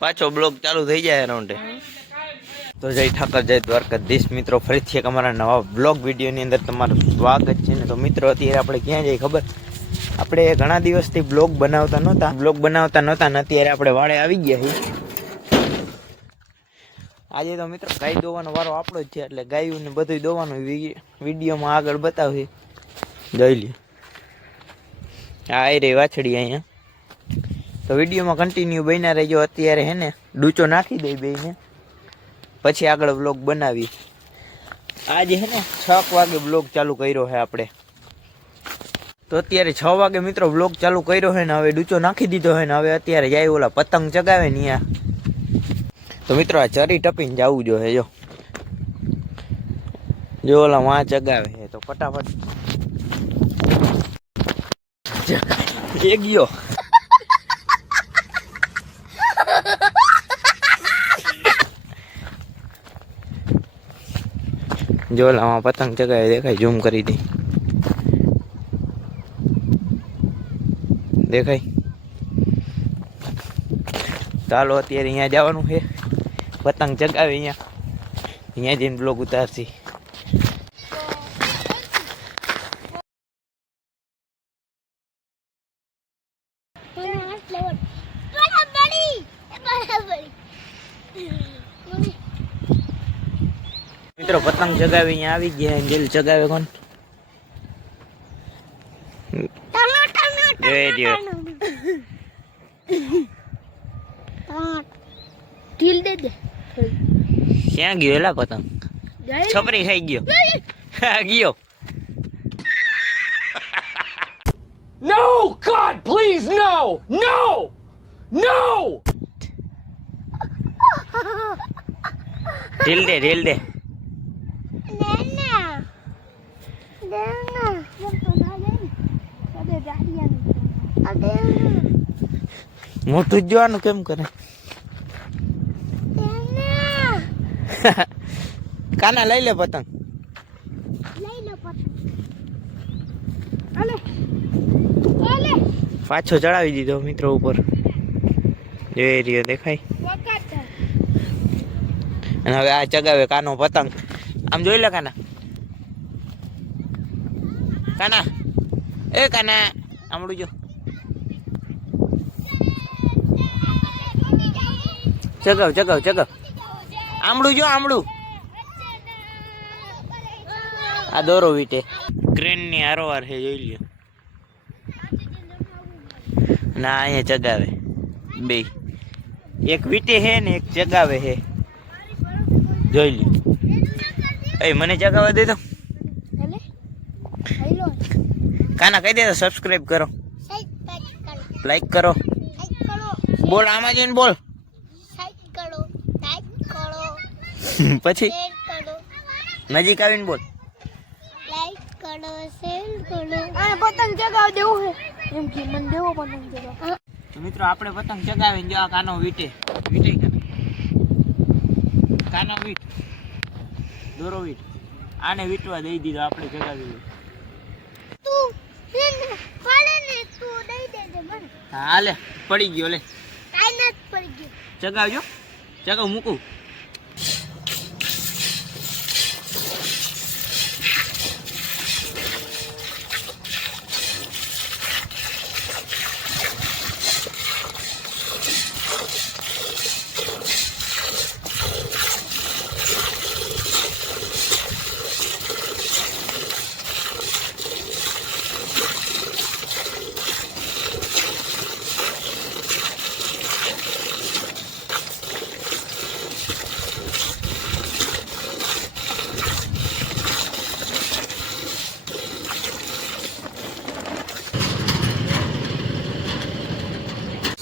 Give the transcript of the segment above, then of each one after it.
પાછો બ્લોગ ચાલુ થઈ જાય રાઉન્ડે તો જય ઠાકર, જય દ્વારકાધીશ. મિત્રો, ફરીથી એક અમારા નવા બ્લોગ વિડીયોની અંદર તમારું સ્વાગત છે ને તો મિત્રો, અત્યારે આપણે ક્યાં જઈએ ખબર? આપણે ઘણા દિવસથી બ્લોગ બનાવતા નહોતા. બ્લોગ બનાવતા નહોતા ને અત્યારે આપણે વાળે આવી ગયા છીએ. આજે તો મિત્રો ગાય દોવાનો વારો આપણો જ છે, એટલે ગાયું ને બધું દોવાનું વિડીયોમાં આગળ બતાવીએ. જોઈ લે આ રે વાછડી અહીંયા. તો વિડીયોમાં કન્ટિન્યુ બન્યા રહેજો. અત્યારે હે ને ડૂચો નાખી દઈ બેને પછી આગળ બ્લોગ બનાવી. આજે હે ને છ વાગે બ્લોગ ચાલુ કર્યો છે આપણે. તો અત્યારે છ વાગે મિત્રો બ્લોગ ચાલુ કર્યો છે ને, હવે ડૂચો નાખી દીધો છે ને, હવે અત્યારે જાય ઓલા પતંગ ચગાવે ને યા તો મિત્રો આ ચરી ટપીને જવું જોઈએ જો. જો ઓલા વાં ચગાવે છે તો ફટાફટ. એ ગયો. જો લામાં પતંગ ચગાવે દેખાય, ઝૂમ કરી દે. દેખાય? ચાલો અત્યારે અહીંયા જવાનું છે. પતંગ ચગાવે અહીંયા. અહીંયા જઈને બ્લોગ ઉતારશી. મિત્રો પતંગ ચગાવે અહીંયા આવી ગયા જેલ ચગાવે કોણ જોઈ રહ્યો ઢીલ દે દે ક્યાં ગયો એલા પતંગ છપરી ખાઈ ગયો ગયો No! God, please, no! No! No! ઢીલ દે ઢીલ દે મોટું જોવાનું કેમ કરે. કાના લઈ લે પતંગ. પાછો ચડાવી દીધો મિત્રો ઉપર. જોઈ રહ્યો દેખાય. અને હવે આ ચગાવે કાનો પતંગ. આમ જોઈ લે કાના? કાના? એ કાના આમડું જો. ચગાવ ચગાવ ચગાવ. આમળું જો આમળું. આ દોરો વીટે. ક્રેનની હારોવાર છે જોઈ લ્યો. ના અહીંયા ચગાવે. બે. એક વીટે હે ને એક ચગાવે હે જોઈ લ્યો. એ મને ચગાવવા દે તો અલે. લઈ લો. કાના કહી દે સબસ્ક્રાઇબ કરો. લાઈક કરો. બોલ આમાં જઈને બોલ. પછી? નજીક આવીને બોલ. મિત્રો આપણે પતંગ ચગાવીને જો આ કાનો વીટે. વીટે કાનો વીટ. દોરો વીટ. આને વીટવા દઈ દીધો આપણે ચગાવી લઈએ તું એને પાડે ને તું દઈ દેજે મને હા હાલે પડી ગયો લે. કાઈ નથી પડી ગયું. ચગાવજો. ચગાવ મૂકું.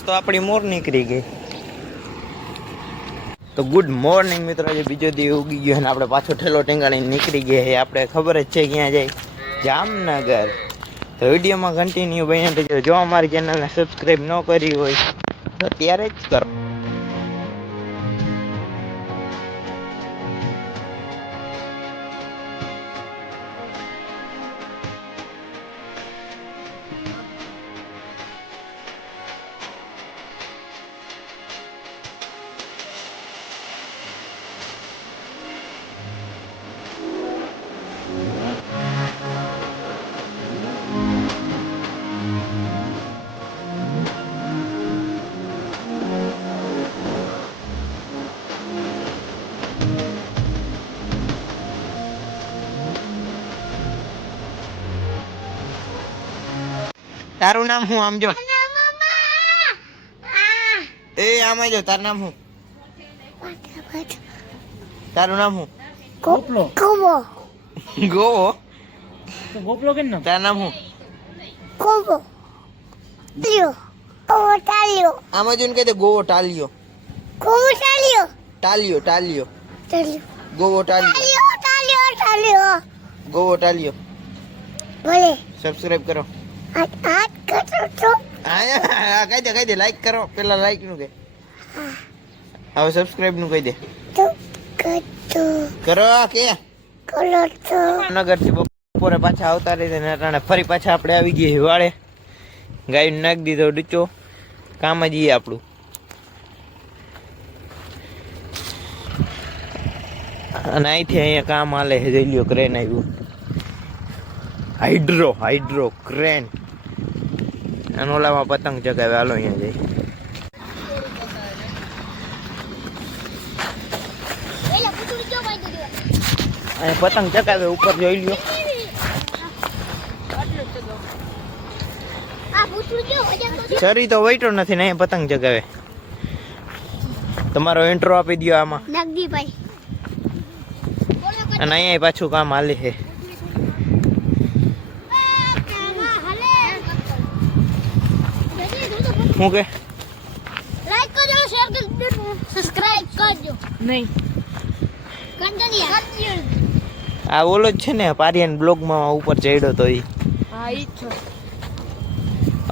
તો આપણી મોર નીકળી ગઈ. તો ગુડ મોર્નિંગ મિત્રો, આજે બીજો દી ઉગી ગયો અને આપણે પાછો ઠેલો ટેંગાણી નીકળી ગયા છે આપણે ખબર જ છે ક્યાં જાય. જામનગર. તો વિડીયોમાં કન્ટિન્યુ રહેજો. જો અમારી ચેનલને સબસ્ક્રાઈબ ન કરી હોય, તો ત્યારે જ કરો. તારું નામ શું? આમ જો. એ આમાં જો તારું નામ શું? તારું નામ શું? ગોપલો. ગોવો. ગોવો? તો ગોપલો કેમ નામ? તારું નામ શું? ગોવો. લ્યો ગોવો ટાલ્યો. આમાં જોઈને કહી દે ગોવો ટાલિયો. ગોવો ટાલ્યો. ટાલિયો ટાલિયો. ટાલ્યો. ગોવો ટાલ્યો. ટાલ્યો ટાલ્યો ગોવો ટાલિયો. ભલે. સબસ્ક્રાઇબ કરો. કહી દે કહી દે લાઈક કરો. પેલા લાઈકનું કે. હવે સબસ્ક્રાઇબનું કહી દે. કરો કે. કરો તો નગરથી બપોરે પાછા આવતા રહી ને અટાણે ફરી પાછા આપણે આવી ગયા હિવાળે ગાય નાખી દીધો ડૂચો. કામ જ આપણું. અને અહીંથી અહીંયા કામ હાલે લ્યો ક્રેન આવ્યું. હાઇડ્રો હાઇડ્રો ક્રેન અને ઓલામાં પતંગ ચગાવે. હાલો અહીંયા જઈ પતંગ ચગાવે ઉપર જોઈ લ્યો. તો શરી તો વૈટો નથી ને અહીંયા પતંગ ચગાવે. તમારો ઇન્ટ્રો આપી દો આમાં. અને અહીંયા પાછું કામ હાલે છે. શું કે લાઈક કરજો શેર કરજો સબસ્ક્રાઇબ કરજો. નહીં. આ ઓલો જ છે ને પારિયન બ્લોગમાં ઉપર ચડ્યો તો ઈ. હા ઈ છો.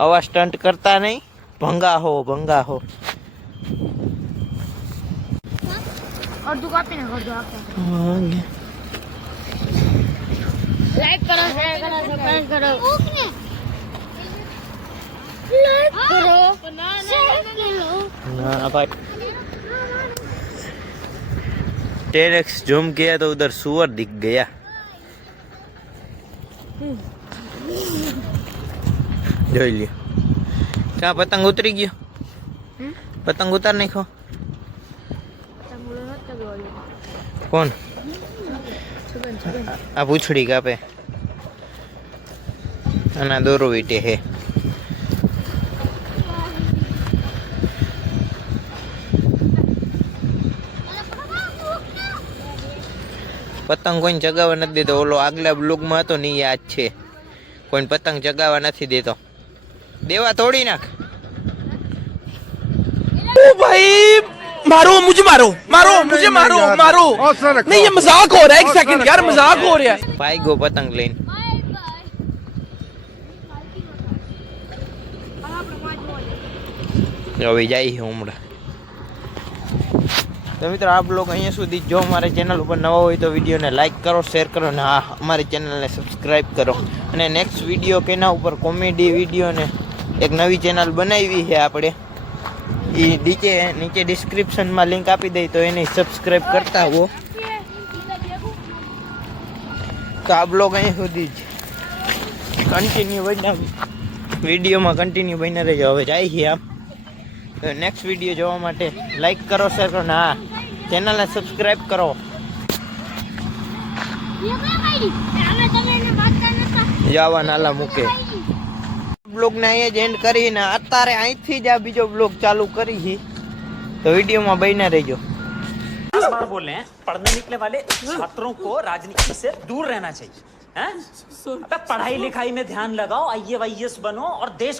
આવા સ્ટન્ટ કરતા નહીં ભંગા હો ભંગા હો. અડધું કાપીને કરજો આપણે લાઈક કરો શેર કરો સબસ્ક્રાઇબ કરો. કરો શેર કરો ના ભાઈ टेरेक्स झूम किया तो उधर सुअर दिख गया જોઈ લ્યો ક્યાં પતંગ ઉતરી ગયો પતંગ ઉતાર નાખો કોણ આ પૂછડી કાપે અને આ દોરો વીટે હે પતંગ કોઈને ચગાવવા નથી દેતો ઓલો આગલા બ્લોગમાં હતો ને એ યાદ છે કોઈને પતંગ ચગાવવા નથી દેતો દેવા તોડી નાખ भाई मारो मुझे मारो मारो मुझे मारो मारो नहीं ये मजाक हो रहा है एक सेकंड यार मजाक हो रहा है ભાઈ ગો પતંગ લઈને બાય બાય હવે જાય છે હમણાં તો મિત્રો, આપ લોકો અહીંયા સુધી જો મારી ચેનલ ઉપર નવા હોય તો વિડીયોને લાઈક કરો શેર કરો અને હા, અમારી ચેનલને સબસ્ક્રાઈબ કરો. અને નેક્સ્ટ વીડિયો કેના ઉપર કોમેડી વિડીયોને એક નવી ચેનલ બનાવી છે આપણે, એ નીચે નીચે ડિસ્ક્રિપ્શનમાં લિંક આપી દઈ તો એને સબસ્ક્રાઈબ કરતા હો. તો આ બ્લોગ અહીંયા સુધી જ કન્ટિન્યુ બન્યા વિડીયોમાં કન્ટિન્યુ બન્યા રહેજો. હવે જાય છે આમ. નેક્સ્ટ વિડીયો જોવા માટે લાઈક કરો શેર કરો ને હા ચેનલને સબસ્ક્રાઈબ કરો જવા નાલા મૂકે બ્લોગને અહીંયા જ એન્ડ કરીને અત્યારે અહીંથી જ આ બીજો બ્લોગ ચાલુ કરી છે તો વિડીયોમાં બન્યા રહેજો बार बोल रहे हैं पढ़ने निकले वाले छात्रों को राजनीति से दूर रहना चाहिए हैं? अबे पढ़ाई लिखाई में ध्यान लगाओ आई बनो और देश को